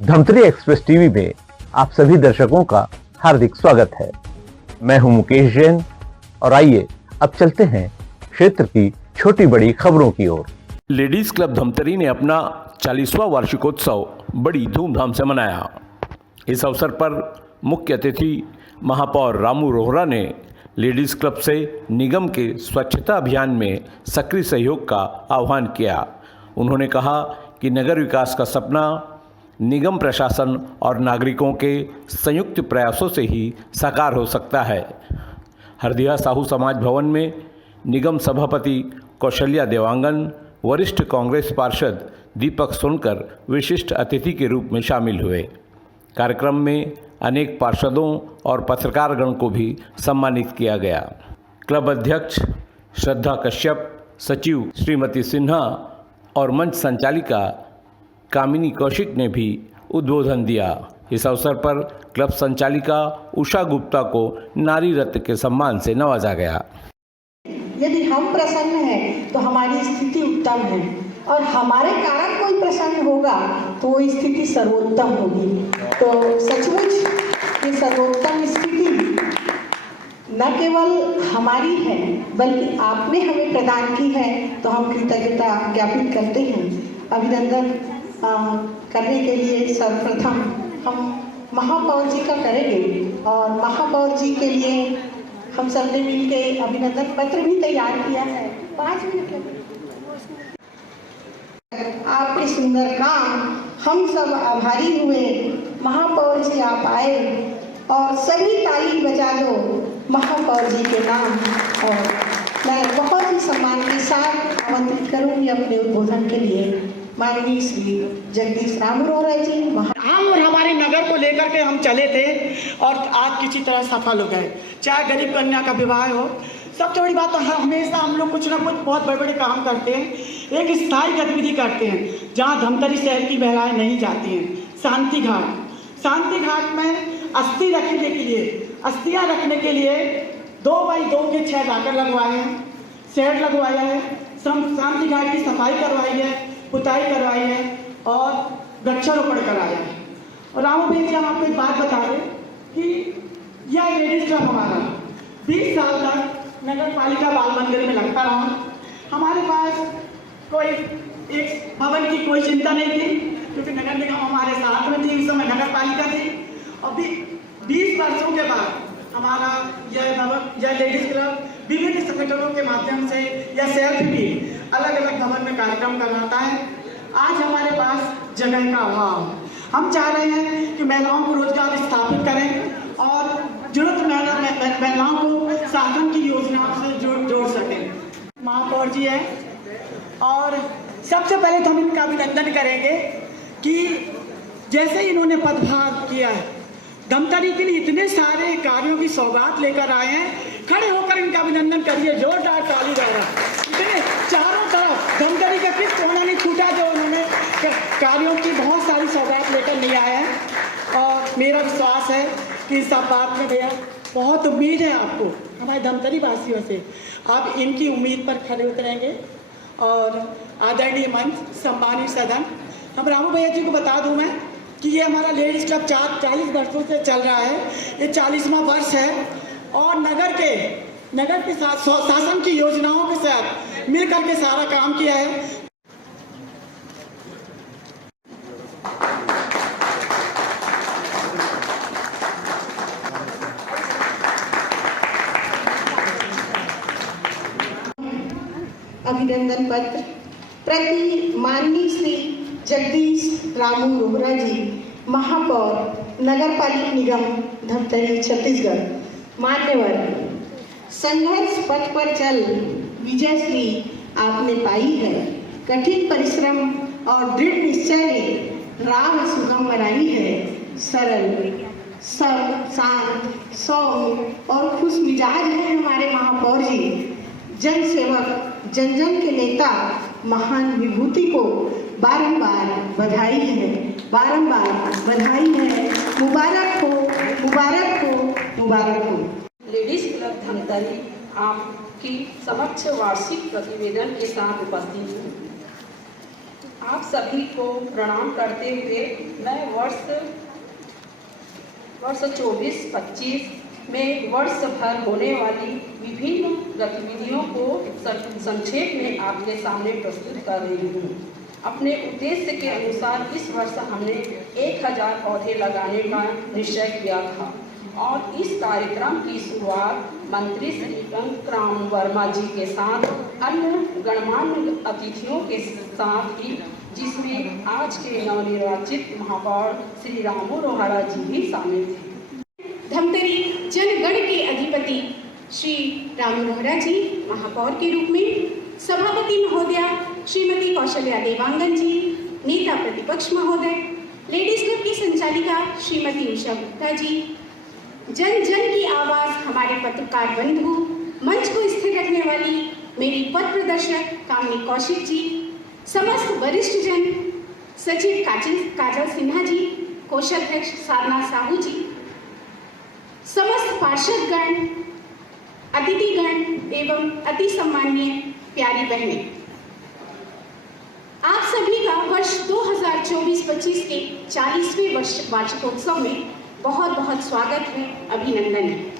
Dhamtari express TV में आप सभी दर्शकों का हार्दिक स्वागत है। मैं हूं मुकेश जैन और आइए अब चलते हैं क्षेत्र की छोटी बड़ी खबरों की ओर। लेडीज क्लब धमतरी ने अपना 40वां वार्षिकोत्सव बड़ी धूमधाम से मनाया। इस अवसर पर मुख्य अतिथि महापौर रामू रोहरा ने लेडीज क्लब से निगम के स्वच्छता अभियान में सक्रिय सहयोग का आह्वान किया। उन्होंने कहा कि नगर विकास का सपना निगम प्रशासन और नागरिकों के संयुक्त प्रयासों से ही साकार हो सकता है। हरदिया साहू समाज भवन में निगम सभापति कौशल्या देवांगन, वरिष्ठ कांग्रेस पार्षद दीपक सोनकर विशिष्ट अतिथि के रूप में शामिल हुए। कार्यक्रम में अनेक पार्षदों और पत्रकारगण को भी सम्मानित किया गया। क्लब अध्यक्ष श्रद्धा कश्यप, सचिव श्रीमती सिन्हा और मंच संचालिका कामिनी कौशिक ने भी उद्बोधन दिया। इस अवसर पर क्लब संचालिका उषा गुप्ता को नारी रत्न के सम्मान से नवाजा गया। यदि हम प्रसन्न हैं तो हमारी स्थिति उत्तम है और हमारे कारण कोई प्रसन्न होगा तो वो स्थिति सर्वोत्तम होगी। तो सचमुच ये सर्वोत्तम स्थिति न केवल हमारी है बल्कि आपने हमें प्रदान की है, तो हम कृतज्ञता ज्ञापित करते हैं। अभिनंदन करने के लिए सर्वप्रथम हम महापौर जी का करेंगे और महापौर जी के लिए हम सब ने मिलके अभिनंदन पत्र भी तैयार किया है। 5 मिनट लगे। आपके सुंदर काम हम सब आभारी हुए। महापौर जी आप आए और सभी ताली बजा दो महापौर जी के नाम। और मैं बहुत ही सम्मान के साथ आमंत्रित करूंगी अपने उद्बोधन के लिए माननीय श्री जगदीश रामू रोहरा जी। हम और हमारे नगर को लेकर के हम चले थे और आज किसी तरह सफल हो गए। चाहे गरीब कन्या का विवाह हो, सबसे बड़ी बात तो हमेशा हम लोग कुछ ना कुछ बहुत बड़े बड़े काम करते हैं, एक स्थायी गतिविधि करते हैं जहाँ धमतरी शहर की महिलाएं नहीं जाती हैं। शांति घाट में अस्थियाँ रखने के लिए 2x2 के 6 जाकर लगवाए हैं, शेड लगवाया है, शांति घाट की सफाई करवाई है, पुताई करवाई है और वृक्षारोपण कराया है। और रामू भैया जी, हम आपको एक बात बता दें कि यह लेडीज क्लब हमारा 20 साल तक नगर पालिका बाल मंदिर में लगता रहा। हमारे पास कोई एक भवन की कोई चिंता नहीं थी क्योंकि नगर निगम हमारे साथ में थी, उस समय नगर पालिका थी। और 20 वर्षों के बाद हमारा यह लेडीज क्लब विभिन्न संगठनों के माध्यम से या सेल्फ भी अलग अलग भवन में कार्यक्रम करवाता है। आज हमारे पास जगह का अभाव, हम चाह रहे हैं कि महिलाओं को रोजगार स्थापित करें और जरूरत महिलाओं को शासन की योजनाओं से जोड़ सकें। महापौर जी है और सबसे पहले तो हम इनका अभिनंदन करेंगे कि जैसे ही इन्होंने पदभार किया है, धमतरी के लिए इतने सारे कार्यों की सौगात लेकर आए हैं। खड़े होकर इनका अभिनंदन करिए, जोरदार ताली द्वारा। इतने चारों तरफ धमतरी का किस कोना नहीं छूटा जो उन्होंने कार्यों की बहुत सारी सौगात लेकर नहीं आए हैं। और मेरा विश्वास है कि इस बात में भैया बहुत उम्मीद है आपको, हमारे धमतरी वासियों से। आप इनकी उम्मीद पर खड़े उतरेंगे। और आदरणीय मंच, सम्मानित सदन, हम रामू भैया जी को बता दूं मैं कि ये हमारा लेडीज क्लब 40 वर्षों से चल रहा है। ये 40वां वर्ष है और नगर के साथ शासन की योजनाओं के साथ मिलकर के सारा काम किया है। अभिनंदन पत्र प्रति माननीय श्री जगदीश रामू रोहरा जी, महापौर नगर पालिका निगम धमतरी छत्तीसगढ़। मान्यवर, संघर्ष पथ पर चल विजयश्री आपने पाई है। कठिन परिश्रम और दृढ़ निश्चय ने राह सुगम बनाई है। सरल, शांत, सौम्य और खुश मिजाज है हमारे महापौर जी। जन सेवक, जन जन के नेता, महान विभूति को बारंबार बधाई है, बारंबार बधाई है। मुबारक हो, मुबारक हो, मुबारक हो। लेडीज क्लब धमतरी आपकी समक्ष वार्षिक प्रतिवेदन के साथ उपस्थित हूँ। आप सभी को प्रणाम करते हुए मैं वर्ष 24-25 में वर्ष भर होने वाली विभिन्न गतिविधियों को संक्षेप में आपके सामने प्रस्तुत कर रही हूँ। अपने उद्देश्य के अनुसार इस वर्ष हमने 1000 पौधे लगाने का निश्चय किया था और इस कार्यक्रम की शुरुआत मंत्री श्री राम वर्मा जी के साथ अन्य गणमान्य अतिथियों के साथ ही, जिसमें आज के नवनिर्वाचित महापौर श्री रामू रोहरा जी भी शामिल थे। धमतरी जनगण के अधिपति श्री रामू रोहरा जी महापौर के रूप में, सभापति महोदया श्रीमती कौशल्या देवांगन जी, नेता प्रतिपक्ष महोदय, लेडीज क्लब की संचालिका श्रीमती उषा गुप्ता जी, जन जन की आवाज हमारे पत्रकार बंधु, मंच को स्थिर रखने वाली मेरी पथ प्रदर्शक कामनी कौशिक जी, समस्त वरिष्ठ जन, सचिव काजल सिन्हा जी, कोषाध्यक्ष साधना साहू जी, समस्त पार्षदगण, अतिथिगण एवं अति सम्माननीय प्यारी बहनें, आप सभी का वर्ष 2024-25 के 40वें वार्षिकोत्सव में बहुत बहुत स्वागत है, अभिनंदन है।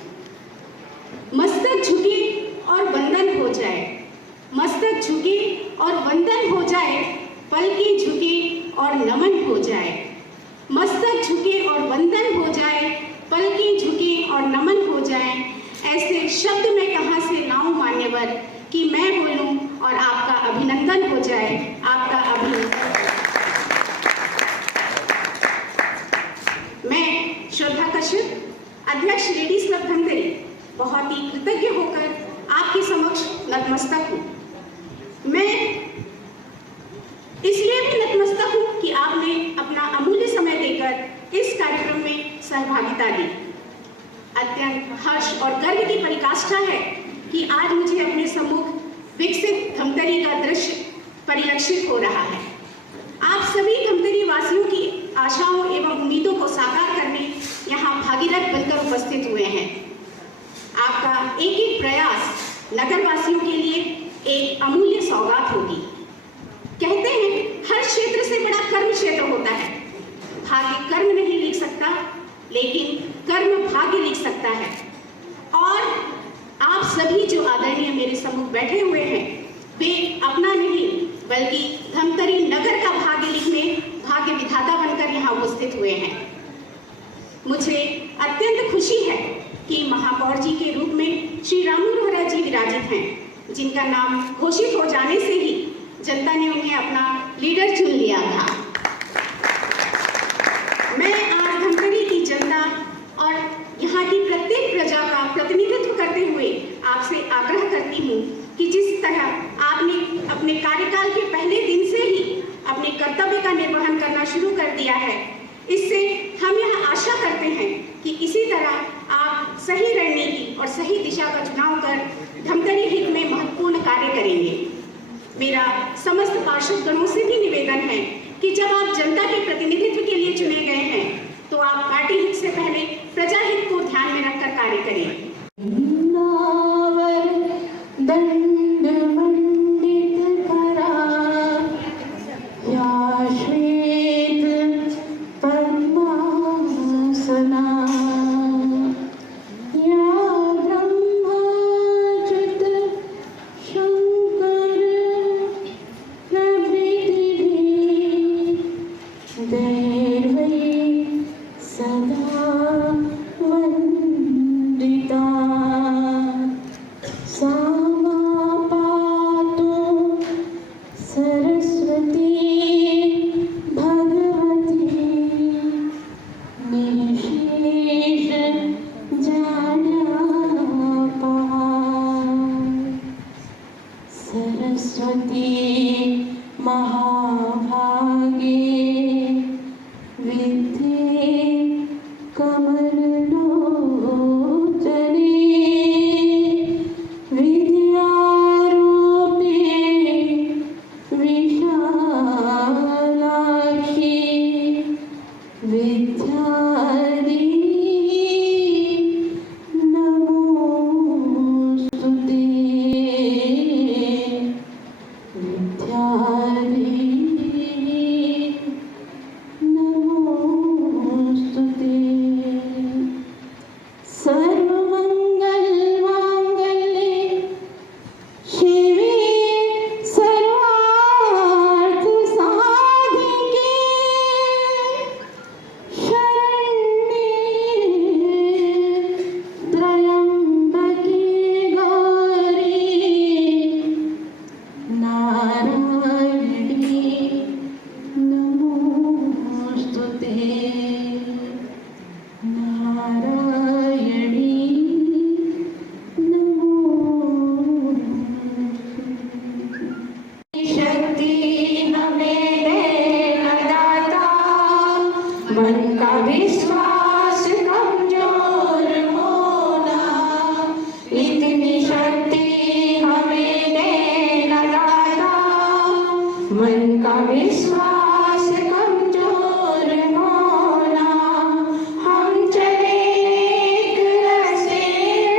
मस्तक झुके और वंदन हो जाए, मस्तक झुके और वंदन हो जाए, पलकें झुके और नमन हो जाए, मस्तक झुके और वंदन हो जाए, पलकें झुके और नमन हो जाए। ऐसे शब्द मैं कहाँ से लाऊं मान्यवर कि मैं बोलूं और आपका अभिनंदन हो जाए, आपका अभिनंदन। मैं श्रद्धा कश्यप, अध्यक्ष लेडीज क्लब धमतरी, बहुत ही कृतज्ञ होकर आपके समक्ष नतमस्तक हूँ। मैं इसलिए भी नतमस्तक हूँ कि आपने अपना अमूल्य समय देकर इस कार्यक्रम में सहभागिता दी। अत्यंत हर्ष और गर्व की परिकाष्ठा है कि आज मुझे अपने सम्मुख विकसित धमतरी का दृश्य परिलक्षित हो रहा है। आप सभी धमतरी वासियों की आशाओं एवं उम्मीदों को साकार करने यहाँ भागीरथ बनकर उपस्थित हुए हैं। आपका एक एक प्रयास नगरवासियों के लिए एक अमूल्य सौगात होगी। कहते हैं हर क्षेत्र से बड़ा कर्म क्षेत्र होता है। भाग्य कर्म नहीं लिख सकता, लेकिन कर्म भाग्य लिख सकता है। और आप सभी जो आदरणीय मेरे सम्मुख बैठे हुए हैं, वे अपना नहीं बल्कि धमतरी नगर का भाग्य लिखने भाग्य विधाता बनकर यहाँ उपस्थित हुए हैं। मुझे अत्यंत खुशी है कि महापौर जी के रूप में श्री रामू रोहरा जी विराजित हैं, जिनका नाम घोषित हो जाने से ही जनता ने उन्हें अपना लीडर चुन लिया था। मैं आज धमतरी की जनता और यहाँ की प्रत्येक प्रजा का प्रतिनिधित्व करते हुए आपसे आग्रह करती हूँ कि जिस तरह आपने अपने कार्यकाल के पहले दिन से ही अपने कर्तव्य का निर्वहन करना शुरू कर दिया है, इससे हम यह आशा करते हैं कि इसी तरह आप सही रणनीति और सही दिशा का चुनाव कर धमतरी हित में महत्वपूर्ण कार्य करेंगे। मेरा समस्त पार्षदगणों से भी निवेदन है कि जब आप जनता के प्रतिनिधित्व के लिए चुने गए हैं, तो आप पार्टी हित से पहले प्रजा हित को ध्यान में रखकर कार्य करें। महाभागे विद्धि कम मन का विश्वास कमजोर होना, इतनी शक्ति हमें दे न दाता। मन का विश्वास कमजोर होना, हम चले एक रास्ते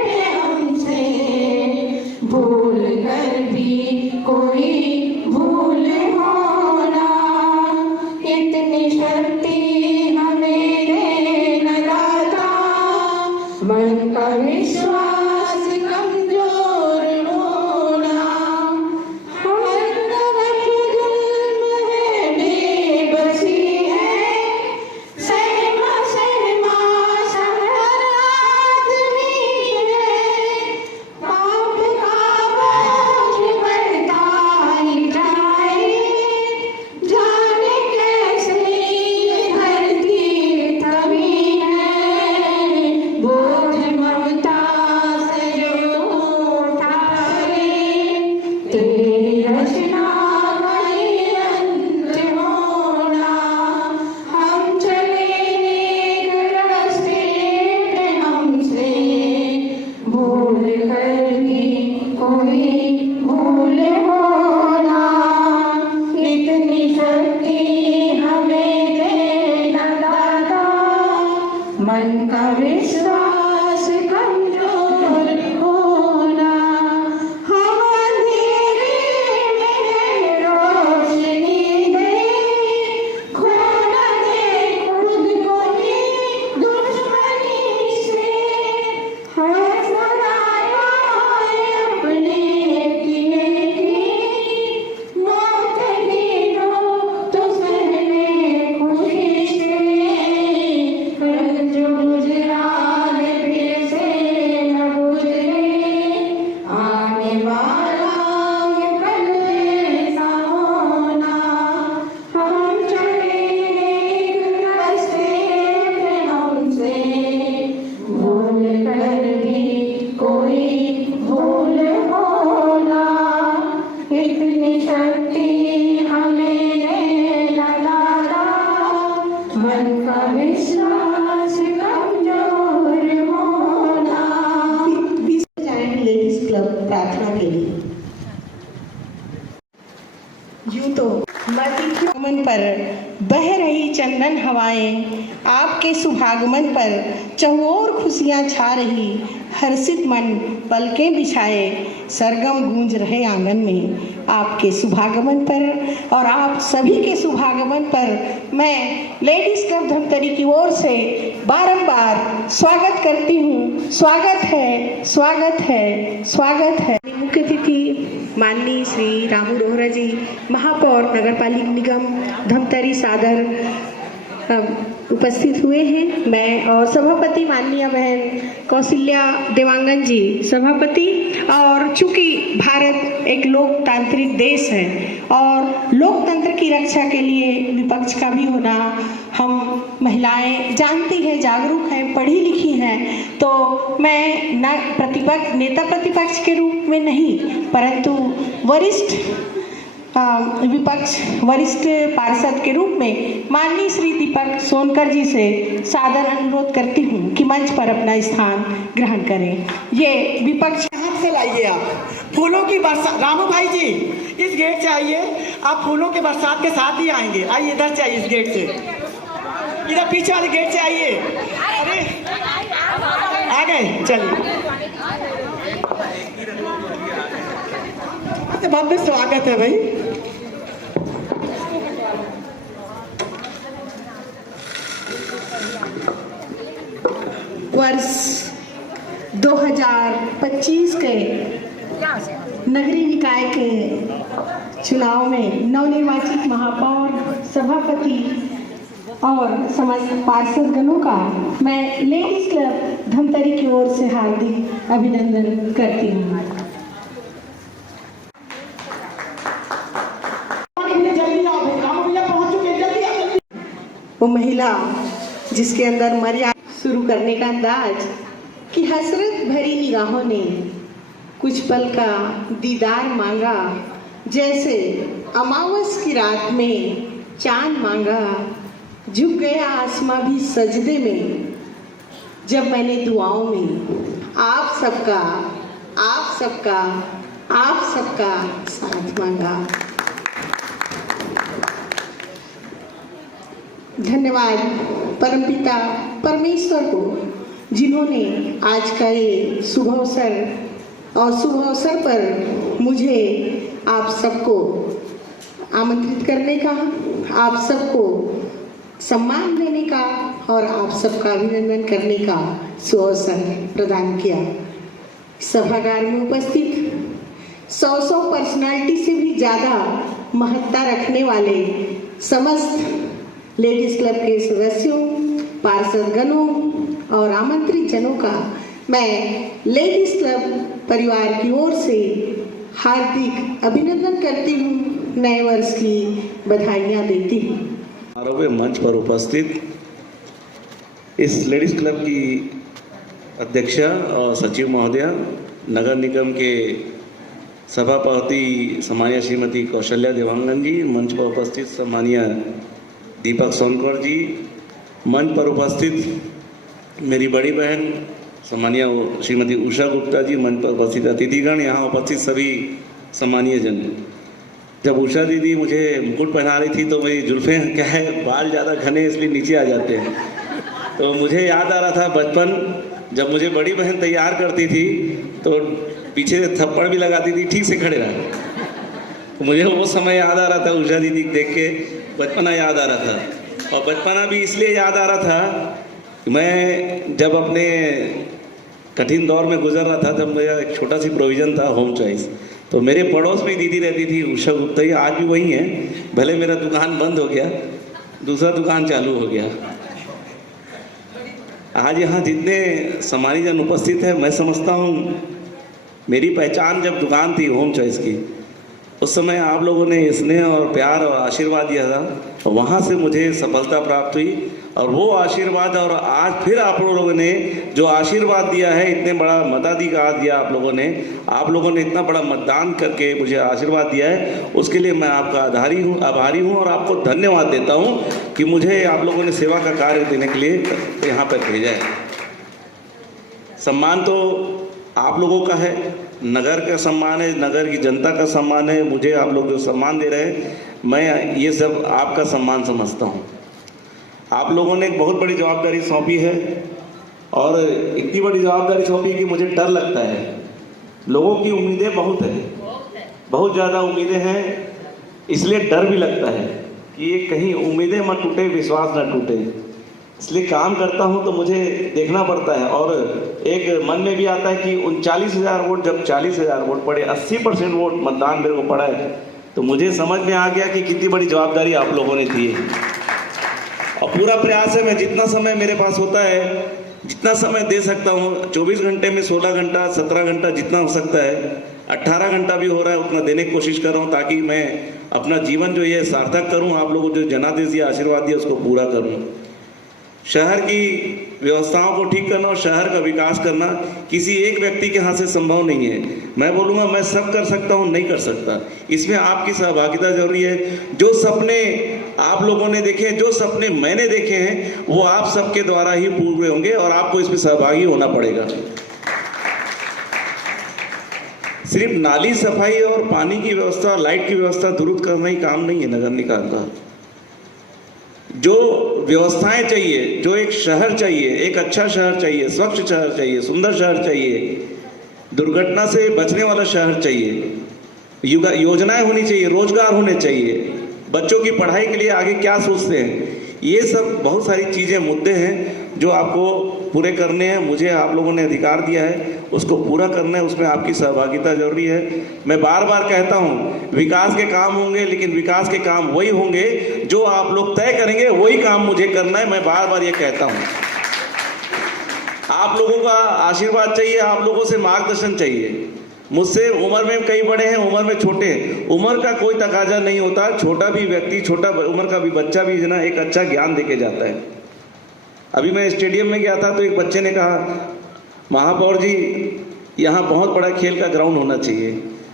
पे, हमसे भूल कर भी कोई भूल होना, इतनी शक्ति हमें दे न दाता। मन का विश्वास कमजोर होना, हर तरफ जुल्म है, बेबसी है, सहमा सहमा सा हर आदमी है। पाप का बोझ बढ़ता ही जाए, जाने कैसे ये धरती थमी है। बोझ ममता से जो उठाए, तेरी रचना का ये अंत होना। हम चले एक रास्ते पे, हमसे भूल कर भी कोई भूल होना, इतनी शक्ति हमें दे न दाता। मन का विश्वास कमजोर होना, हम अंधेरे में रोशनी दे, खो न दे खुद को ही दुश्मनी से। है सराया अपने किए की, मौत भी हो तो सहने खुशी से। कल जो गुजरा है फिर से न गुजरे, आने वाला ये कल ऐसा होना। हम चले एक रास्ते पे, हमसे भूल कर भी कोई भूल होना, इतनी शक्ति हमें दे न दाता। मन का विश्वास कमजोर होना। लेडीज क्लब प्रार्थना के लिए। यूं तो मर्दियों पर बह रही चंदन हवाएं, आपके सुभागमन पर चहुओर खुशियां छा रही। हर्षित मन पलकें बिछाए, सरगम गूंज रहे आंगन में। आपके सुभागमन पर और आप सभी के सुभागमन पर मैं लेडीज क्लब धमतरी की ओर से बारंबार स्वागत करती हूँ। स्वागत है, स्वागत है, स्वागत है। मुख्य अतिथि माननीय श्री रामू रोहरा जी, महापौर नगर पालिका निगम धमतरी सादर उपस्थित हुए हैं। मैं और सभापति माननीय बहन कौशल्या देवांगन जी सभापति। और चूंकि भारत एक लोकतांत्रिक देश है और लोकतंत्र की रक्षा के लिए विपक्ष का भी होना हम महिलाएं जानती हैं, जागरूक हैं, पढ़ी लिखी हैं, तो मैं न नेता प्रतिपक्ष के रूप में नहीं, परंतु वरिष्ठ वरिष्ठ पार्षद के रूप में माननीय श्री दीपक सोनकर जी से सादर अनुरोध करती हूँ कि मंच पर अपना स्थान ग्रहण करें। ये विपक्ष हाथ से लाइए आप फूलों की बरसात। रामू भाई जी इस गेट से आइए, आप फूलों के बरसात के साथ ही आएंगे। आइए इधर से आइए, इस गेट से, इधर पीछे वाले गेट से आइए। अरे आ गए, चलिए। भव्य स्वागत है भाई। वर्ष 2025 के नगरीय निकाय के चुनाव में नवनिर्वाचित महापौर, सभापति और समस्त पार्षदगणों का मैं लेडीज क्लब धमतरी की ओर से हार्दिक अभिनंदन करती हूँ। वो महिला जिसके अंदर मर्यादा शुरू करने का अंदाज कि हसरत भरी निगाहों ने कुछ पल का दीदार मांगा, जैसे अमावस की रात में चांद मांगा। झुक गया आसमां भी सजदे में जब मैंने दुआओं में आप सबका साथ मांगा। धन्यवाद परमपिता परमेश्वर को, जिन्होंने आज का ये शुभ अवसर पर मुझे आप सबको आमंत्रित करने का, आप सबको सम्मान देने का और आप सबका अभिनंदन करने का सुअवसर प्रदान किया। सभागार में उपस्थित 100 पर्सनालिटी से भी ज़्यादा महत्ता रखने वाले समस्त लेडीज क्लब के सदस्यों, पार्षदगणों और आमंत्रित जनों का मैं लेडीज क्लब परिवार की ओर से हार्दिक अभिनंदन करती हूँ, नए वर्ष की बधाइयाँ देती हूँ। समारोह में मंच पर उपस्थित इस लेडीज क्लब की अध्यक्षा और सचिव महोदया, नगर निगम के सभापति सम्मानीय श्रीमती कौशल्या देवांगन जी, मंच पर उपस्थित सम्मानीय दीपक सोनकर जी, मंच पर उपस्थित मेरी बड़ी बहन सम्मानीय श्रीमती उषा गुप्ता जी, मंच पर उपस्थित अतिथिगण, यहाँ उपस्थित सभी सम्मानीय जन। जब उषा दीदी मुझे मुकुट पहना रही थी तो मेरी जुल्फ़ें क्या है, बाल ज़्यादा घने इसलिए नीचे आ जाते हैं, तो मुझे याद आ रहा था बचपन जब मुझे बड़ी बहन तैयार करती थी तो पीछे से थप्पड़ भी लगाती थी, ठीक से खड़े रहा। तो मुझे वो समय याद आ रहा था, उषा दीदी देख के बचपना याद आ रहा था। और बचपना भी इसलिए याद आ रहा था, मैं जब अपने कठिन दौर में गुजर रहा था, तब मेरा एक छोटा सी प्रोविज़न था होम चॉइस, तो मेरे पड़ोस में दीदी रहती थी उषा गुप्ता ही, आज भी वही है, भले मेरा दुकान बंद हो गया, दूसरा दुकान चालू हो गया। आज यहाँ जितने सम्मानित जन उपस्थित हैं, मैं समझता हूँ मेरी पहचान जब दुकान थी होम चॉइस की, उस समय आप लोगों ने स्नेह और प्यार और आशीर्वाद दिया था, वहाँ से मुझे सफलता प्राप्त हुई। और वो आशीर्वाद और आज फिर आप लोगों ने जो आशीर्वाद दिया है, इतने बड़ा मताधिकार दिया आप लोगों ने इतना बड़ा मतदान करके मुझे आशीर्वाद दिया है, उसके लिए मैं आपका आभारी हूँ और आपको धन्यवाद देता हूँ कि मुझे आप लोगों ने सेवा का कार्य देने के लिए यहाँ पर भेजा है। सम्मान तो आप लोगों का है, नगर का सम्मान है, नगर की जनता का सम्मान है। मुझे आप लोग जो सम्मान दे रहे हैं, मैं ये सब आपका सम्मान समझता हूँ। आप लोगों ने एक बहुत बड़ी जवाबदारी सौंपी है और इतनी बड़ी जवाबदारी सौंपी कि मुझे डर लगता है। लोगों की उम्मीदें बहुत बहुत ज़्यादा उम्मीदें हैं, इसलिए डर भी लगता है कि ये कहीं उम्मीदें मत टूटे, विश्वास न टूटे। इसलिए काम करता हूँ तो मुझे देखना पड़ता है और एक मन में भी आता है कि 39,000 वोट, जब 40,000 वोट पड़े, 80% वोट मतदान मेरे को पड़ा है, तो मुझे समझ में आ गया कि कितनी बड़ी जवाबदारी आप लोगों ने दी है। और पूरा प्रयास है, मैं जितना समय मेरे पास होता है, जितना समय दे सकता हूँ, 24 घंटे में 16 घंटा 17 घंटा जितना हो सकता है, 18 घंटा भी हो रहा है, उतना देने की कोशिश कर रहा हूँ ताकि मैं अपना जीवन जो ये सार्थक करूँ, आप लोगों को जो जनादेश दिया, आशीर्वाद दिया, उसको पूरा करूँ। शहर की व्यवस्थाओं को ठीक करना और शहर का विकास करना किसी एक व्यक्ति के हाथ से संभव नहीं है। मैं बोलूँगा मैं सब कर सकता हूँ, नहीं कर सकता, इसमें आपकी सहभागिता जरूरी है। जो सपने आप लोगों ने देखे हैं, जो सपने मैंने देखे हैं, वो आप सबके द्वारा ही पूरे होंगे और आपको इसमें सहभागी होना पड़ेगा। सिर्फ नाली सफाई और पानी की व्यवस्था, लाइट की व्यवस्था दुरुस्त करना ही काम नहीं है नगर निगम का। जो व्यवस्थाएं चाहिए, जो एक शहर चाहिए, एक अच्छा शहर चाहिए, स्वच्छ शहर चाहिए, सुंदर शहर चाहिए, दुर्घटना से बचने वाला शहर चाहिए, योजनाएं होनी चाहिए, रोजगार होने चाहिए, बच्चों की पढ़ाई के लिए आगे क्या सोचते हैं, ये सब बहुत सारी चीज़ें, मुद्दे हैं जो आपको पूरे करने हैं। मुझे आप लोगों ने अधिकार दिया है, उसको पूरा करना है, उसमें आपकी सहभागिता जरूरी है। मैं बार बार कहता हूँ, विकास के काम होंगे, लेकिन विकास के काम वही होंगे जो आप लोग तय करेंगे, वही काम मुझे करना है। मैं बार बार ये कहता हूँ, आप लोगों का आशीर्वाद चाहिए, आप लोगों से मार्गदर्शन चाहिए। मुझसे उम्र में कई बड़े हैं, उम्र में छोटे हैं, उम्र का कोई तकाजा नहीं होता। छोटा भी व्यक्ति, छोटा उम्र का भी बच्चा भी जना एक अच्छा ज्ञान देके जाता है। अभी मैं स्टेडियम में गया था तो एक बच्चे ने कहा, महापौर जी यहाँ बहुत बड़ा खेल का ग्राउंड होना चाहिए।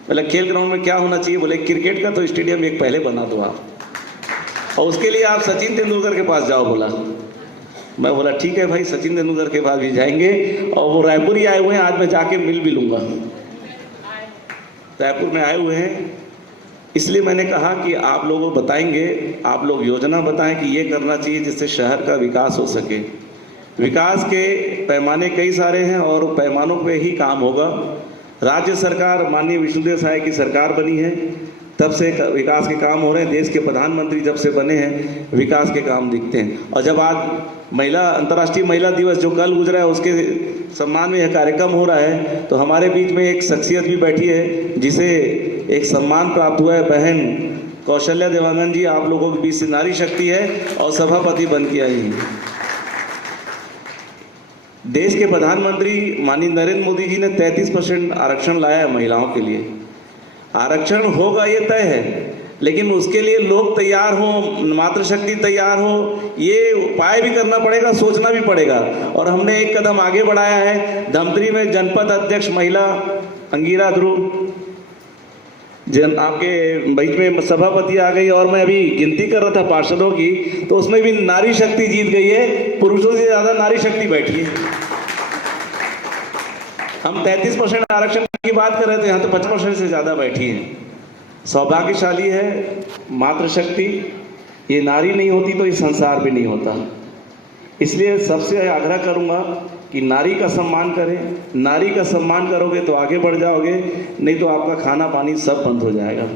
बोले खेल ग्राउंड में क्या होना चाहिए? बोले क्रिकेट का तो स्टेडियम एक पहले बना दो आप। और उसके लिए आप सचिन तेंदुलकर के पास जाओ बोला। मैं बोला ठीक है भाई, सचिन तेंदुलकर के पास भी जाएंगे, और वो रायपुर ही आए हुए हैं, आज मैं जाके मिल भी लूँगा। रायपुर में आए हुए हैं, इसलिए मैंने कहा कि आप लोगों को बताएंगे, आप लोग योजना बताएं कि ये करना चाहिए जिससे शहर का विकास हो सके। विकास के पैमाने कई सारे हैं और पैमानों पे ही काम होगा। राज्य सरकार माननीय विष्णुदेव साय की सरकार बनी है, तब से विकास के काम हो रहे हैं। देश के प्रधानमंत्री जब से बने हैं विकास के काम दिखते हैं। और जब आज अंतर्राष्ट्रीय महिला दिवस जो कल गुजरा है उसके सम्मान में यह कार्यक्रम हो रहा है, तो हमारे बीच में एक शख्सियत भी बैठी है जिसे एक सम्मान प्राप्त हुआ है, बहन कौशल्या देवांगन जी। आप लोगों के बीच से नारी शक्ति है और सभापति बन के आई हैं। देश के प्रधानमंत्री माननीय नरेंद्र मोदी जी ने 33% आरक्षण लाया है महिलाओं के लिए। आरक्षण होगा ये तय है, लेकिन उसके लिए लोग तैयार हो, मातृशक्ति तैयार हो, ये उपाय भी करना पड़ेगा, सोचना भी पड़ेगा। और हमने एक कदम आगे बढ़ाया है। धमतरी में जनपद अध्यक्ष महिला अंगीरा ध्रुव आपके बीच में सभापति आ गई, और मैं अभी गिनती कर रहा था पार्षदों की, तो उसमें भी नारी शक्ति जीत गई है। पुरुषों से ज़्यादा नारी शक्ति बैठी है। हम 33% आरक्षण की बात कर रहे थे, यहाँ तो 50% से ज़्यादा बैठी है। सौभाग्यशाली है मातृशक्ति। ये नारी नहीं होती तो ये संसार भी नहीं होता। इसलिए सबसे आग्रह करूँगा कि नारी का सम्मान करें। नारी का सम्मान करोगे तो आगे बढ़ जाओगे, नहीं तो आपका खाना पानी सब बंद हो जाएगा।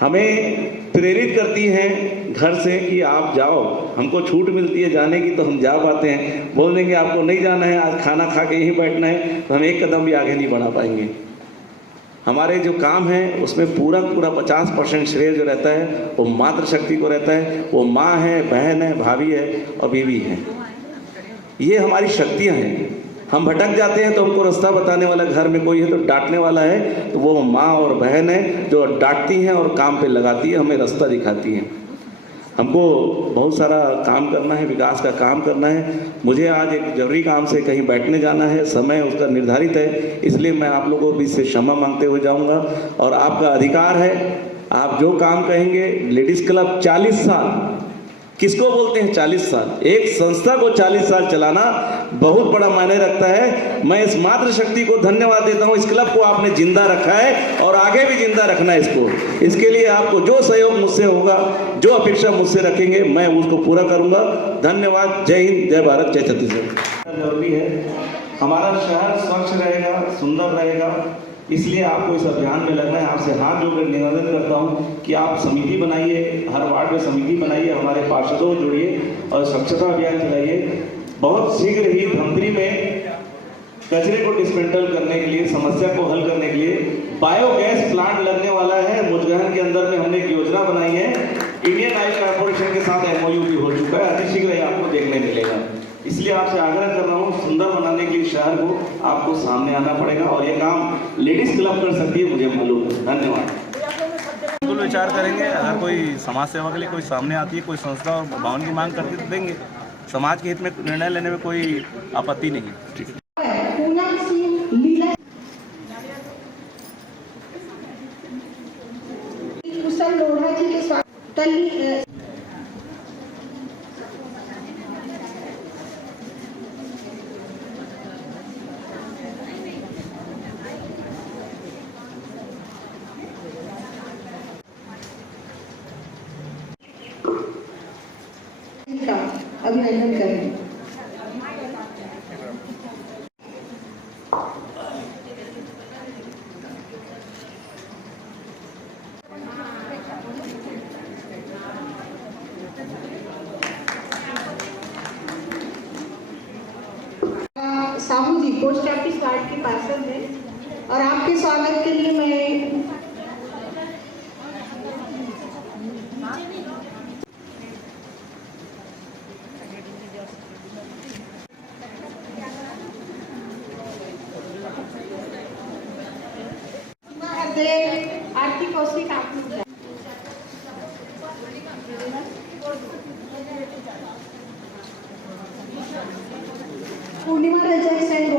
हमें प्रेरित करती हैं घर से कि आप जाओ, हमको छूट मिलती है जाने की तो हम जा पाते हैं। बोल देंगे आपको नहीं जाना है, आज खाना खा के यहीं बैठना है, तो हम एक कदम भी आगे नहीं बढ़ा पाएंगे। हमारे जो काम है उसमें पूरा 50% श्रेय जो रहता है वो मातृशक्ति को रहता है। वो माँ है, बहन है, भाभी है और बीवी है। ये हमारी शक्तियाँ हैं। हम भटक जाते हैं तो हमको रास्ता बताने वाला घर में कोई है तो डांटने वाला है, तो वो माँ और बहन है जो डांटती हैं और काम पे लगाती है, हमें रास्ता दिखाती हैं। हमको बहुत सारा काम करना है, विकास का काम करना है। मुझे आज एक जरूरी काम से कहीं बैठने जाना है, समय उसका निर्धारित है, इसलिए मैं आप लोगों के बीच से क्षमा मांगते हुए जाऊंगा। और आपका अधिकार है, आप जो काम कहेंगे। लेडीज़ क्लब 40 साल, किसको बोलते हैं 40 साल? एक संस्था को 40 साल चलाना बहुत बड़ा मायने रखता है। मैं इस मातृशक्ति को धन्यवाद देता हूँ। इस क्लब को आपने जिंदा रखा है और आगे भी जिंदा रखना है इसको। इसके लिए आपको जो सहयोग मुझसे होगा, जो अपेक्षा मुझसे रखेंगे, मैं उसको पूरा करूंगा। धन्यवाद। जय हिंद, जय भारत, जय छत्तीसगढ़। जरूरी है हमारा शहर स्वच्छ रहेगा, सुंदर रहेगा, इसलिए आपको इस अभियान में लगना है। आपसे हाथ जोड़कर निवेदन करता हूं कि आप समिति बनाइए, हर वार्ड में समिति बनाइए, हमारे पार्षदों जुड़िए और स्वच्छता अभियान चलाइए। बहुत शीघ्र ही धमतरी में कचरे को डिस्मेंटल करने के लिए, समस्या को हल करने के लिए बायोगैस प्लांट लगने वाला है। मुजगहन के अंदर में हमने एक योजना बनाई है। इंडियन ऑयल कॉर्पोरेशन के साथ MOU भी हो चुका है, अति शीघ्र ही आपको देखने मिलेगा। इसलिए आपसे आग्रह कर रहा हूँ, सुंदर बनाने के लिए शहर को आपको सामने आना पड़ेगा और ये काम लेडीज क्लब कर सकती है, मुझे मालूम है। धन्यवाद। बिल्कुल विचार करेंगे। अगर कोई समाज सेवा के लिए कोई सामने आती है, कोई संस्था और भवन की मांग करती है तो देंगे। समाज के हित में निर्णय लेने में कोई आपत्ति नहीं है। कुशल लोढ़ा जी के साथ अभिनंदन करें। साहू जी पोस्ट ऑफिस वार्ड के पार्षद हैं और आपके स्वागत के लिए मैं आरती कौशिक आप पूर्णिमा रजाई सेंड